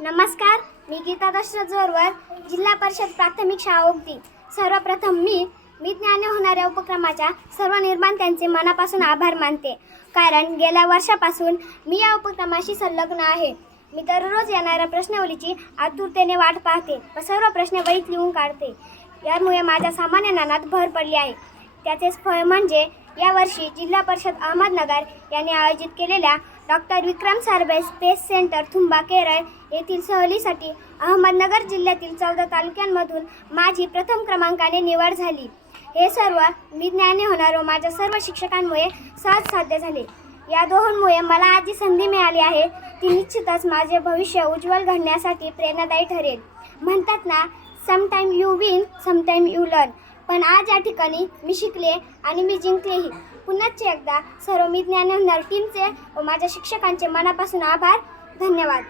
नमस्कार, मी गीता दशरथ जोरवर, जिल्हा परिषद प्राथमिक शाळा उगती. सर्वप्रथम मी ज्ञानी होणाऱ्या उपक्रमाच्या सर्व निर्मात्यांचे मनापासून आभार मानते, कारण गेल्या वर्षापासून मी या उपक्रमाशी संलग्न आहे. मी दररोज येणाऱ्या प्रश्नावलीची आतुरतेने वाट पाहते व सर्व प्रश्न वहीत लिहून काढते. यामुळे माझ्या सामान्य ज्ञानात भर पडली आहे. त्याचेच फळ म्हणजे यावर्षी जिल्हा परिषद अहमदनगर यांनी आयोजित केलेल्या doctor Vikram Sarabhai space centre Thumba Kerala येथील सहलीसाठी अहमदनगर जिल्ह्यातील 14 तालुक्यांमधून माझी प्रथम क्रमांकाने निवड झाली. हे सर्व मी ज्ञानी होणार व माझ्या सर्व शिक्षकांमुळे सहज साध्य झाले. या दोहोंमुळे मला आज जी संधी मिळाली आहे ती निश्चितच माझे भविष्य उज्ज्वल घडण्यासाठी प्रेरणादायी ठरेल. म्हणतात ना, sometime you win, sometime you learn. पण आज या ठिकाणी मी शिकले आणि मी जिंकलेही. पुन्हाच एकदा सर्व मी ज्ञानी होणार टीमचे व माझ्या शिक्षकांचे मनापासून आभार. धन्यवाद.